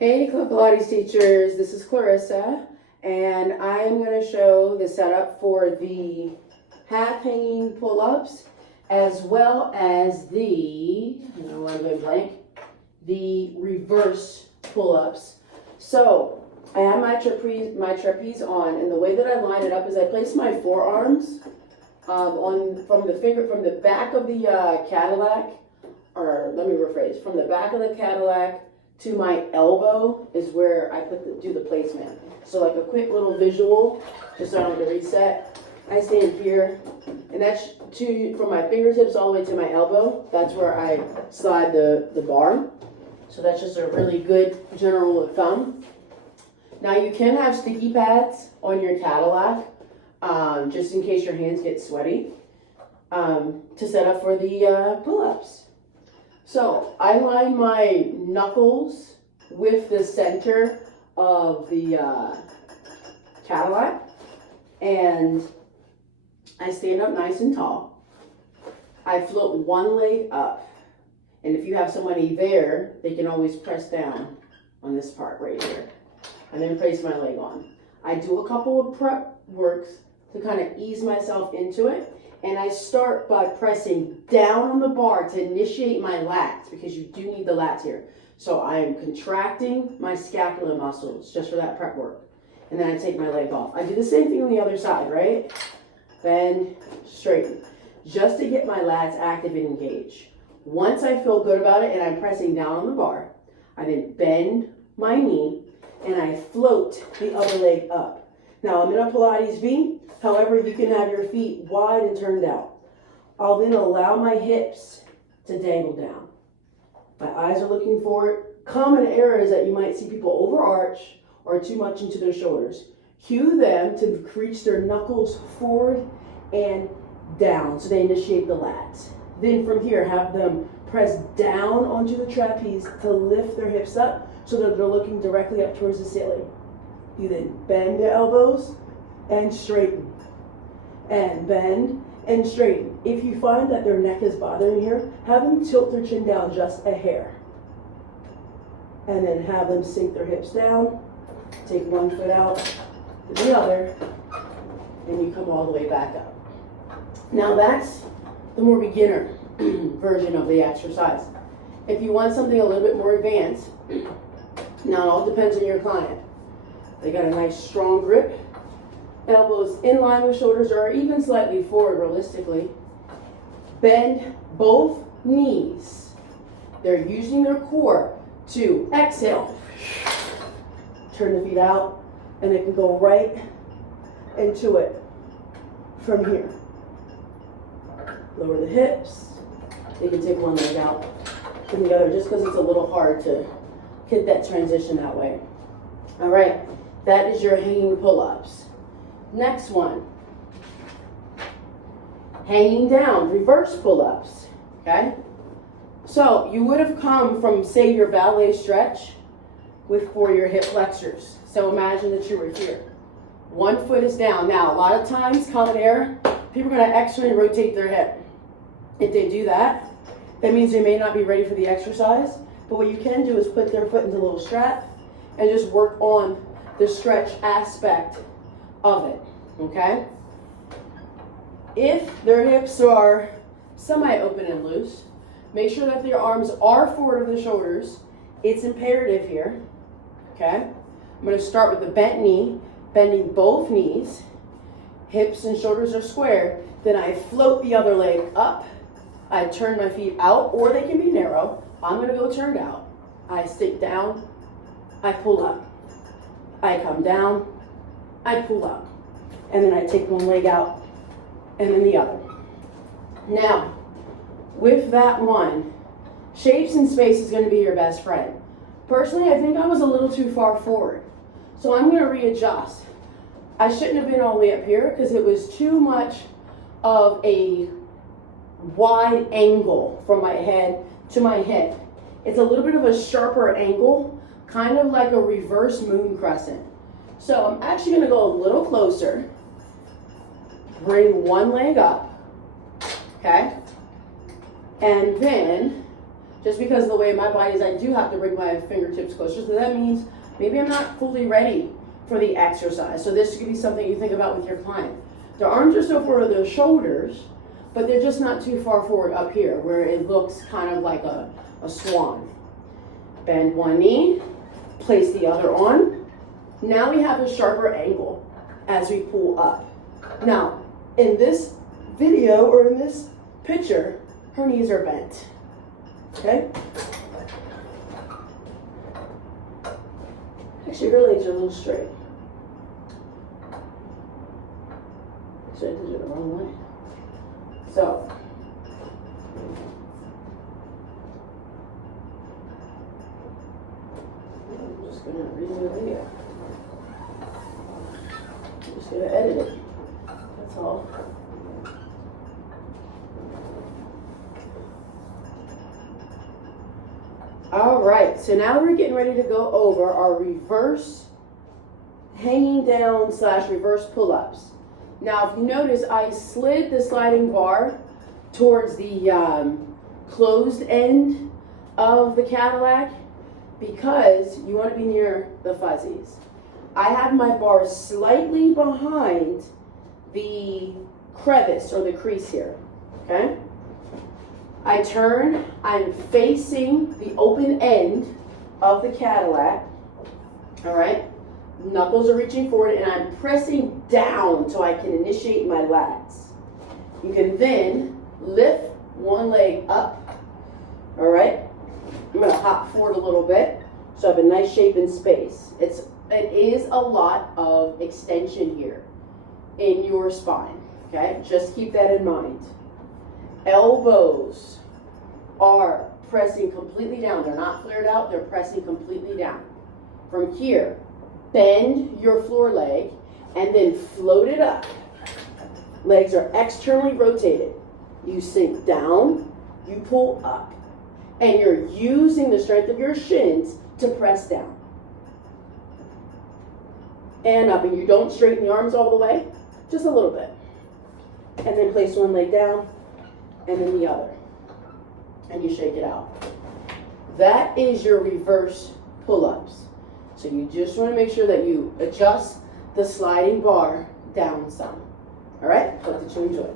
Hey Club Pilates teachers, this is Clarissa, and I'm going to show the setup for the half hanging pull-ups as well as the, I don't want to go blank, the reverse pull-ups. So I have my trapeze on, and the way that I line it up is I place my forearms from the back of the Cadillac, or let me rephrase, from the back of the Cadillac to my elbow is where I do the placement. So like a quick little visual, just so I don't have to reset. I stand here, and that's from my fingertips all the way to my elbow. That's where I slide the bar. So that's just a really good general rule of thumb. Now you can have sticky pads on your Cadillac, just in case your hands get sweaty, to set up for the pull-ups. So I line my knuckles with the center of the Cadillac, and I stand up nice and tall. I float one leg up, and if you have somebody there, they can always press down on this part right here, and then place my leg on. I do a couple of prep works to kind of ease myself into it. And I start by pressing down on the bar to initiate my lats, because you do need the lats here. So I am contracting my scapula muscles just for that prep work. And then I take my leg off. I do the same thing on the other side, right? Bend, straighten, just to get my lats active and engaged. Once I feel good about it and I'm pressing down on the bar, I then bend my knee and I float the other leg up. Now I'm in a Pilates V. However, you can have your feet wide and turned out. I'll then allow my hips to dangle down. My eyes are looking forward. Common error is that you might see people overarch or too much into their shoulders. Cue them to reach their knuckles forward and down so they initiate the lats. Then from here, have them press down onto the trapeze to lift their hips up so that they're looking directly up towards the ceiling. You then bend the elbows and straighten, and bend and straighten. If you find that their neck is bothering here, have them tilt their chin down just a hair, and then have them sink their hips down, take one foot out to the other, and you come all the way back up. Now that's the more beginner version of the exercise. If you want something a little bit more advanced, now it all depends on your client. They got a nice strong grip, elbows in line with shoulders or even slightly forward realistically. Bend both knees. They're using their core to exhale. Turn the feet out, and they can go right into it from here. Lower the hips. You can take one leg out from the other just because it's a little hard to get that transition that way. All right, that is your hanging pull-ups. Next one, hanging down, reverse pull-ups, okay? So you would have come from, say, your ballet stretch for your hip flexors. So imagine that you were here. One foot is down. Now, a lot of times, common error, people are going to externally rotate their hip. If they do that, that means they may not be ready for the exercise. But what you can do is put their foot into a little strap and just work on the stretch aspect of it, okay? If their hips are semi-open and loose, make sure that their arms are forward of the shoulders. It's imperative here, okay? I'm going to start with the bent knee, bending both knees. Hips and shoulders are square. Then I float the other leg up. I turn my feet out, or they can be narrow. I'm going to go turned out. I sink down. I pull up. I come down. I pull up, and then I take one leg out, and then the other. Now, with that one, shapes and space is going to be your best friend. Personally, I think I was a little too far forward, so I'm going to readjust. I shouldn't have been all the way up here because it was too much of a wide angle from my head to my hip. It's a little bit of a sharper angle, kind of like a reverse moon crescent. So I'm actually going to go a little closer, bring one leg up, okay? And then Just because of the way my body is, I do have to bring my fingertips closer. So that means maybe I'm not fully ready for the exercise. So this could be something you think about with your client. Their arms are still forward of their shoulders, but they're just not too far forward up here where it looks kind of like a swan. Bend one knee, place the other on. Now we have a sharper angle as we pull up. Now, in this video or in this picture, her knees are bent. Okay? Actually, her legs are a little straight. Actually, I did it the wrong way. So, I'm just going to redo the video. I'm just going to edit it. That's all. All right, so now we're getting ready to go over our reverse hanging down / reverse pull-ups. Now, if you notice, I slid the sliding bar towards the closed end of the Cadillac because you want to be near the fuzzies. I have my bar slightly behind the crevice or the crease here, okay? I turn, I'm facing the open end of the Cadillac, all right? Knuckles are reaching forward and I'm pressing down so I can initiate my lats. You can then lift one leg up, all right? I'm gonna hop forward a little bit so I have a nice shape in space. It is a lot of extension here in your spine, okay? Just keep that in mind. Elbows are pressing completely down. They're not flared out, they're pressing completely down. From here, bend your floor leg and then float it up. Legs are externally rotated. You sink down, you pull up, and you're using the strength of your shins to press down. And up, and you don't straighten the arms all the way, just a little bit. And then place one leg down, and then the other. And you shake it out. That is your reverse pull-ups. So you just want to make sure that you adjust the sliding bar down some. All right? Hope that you enjoy.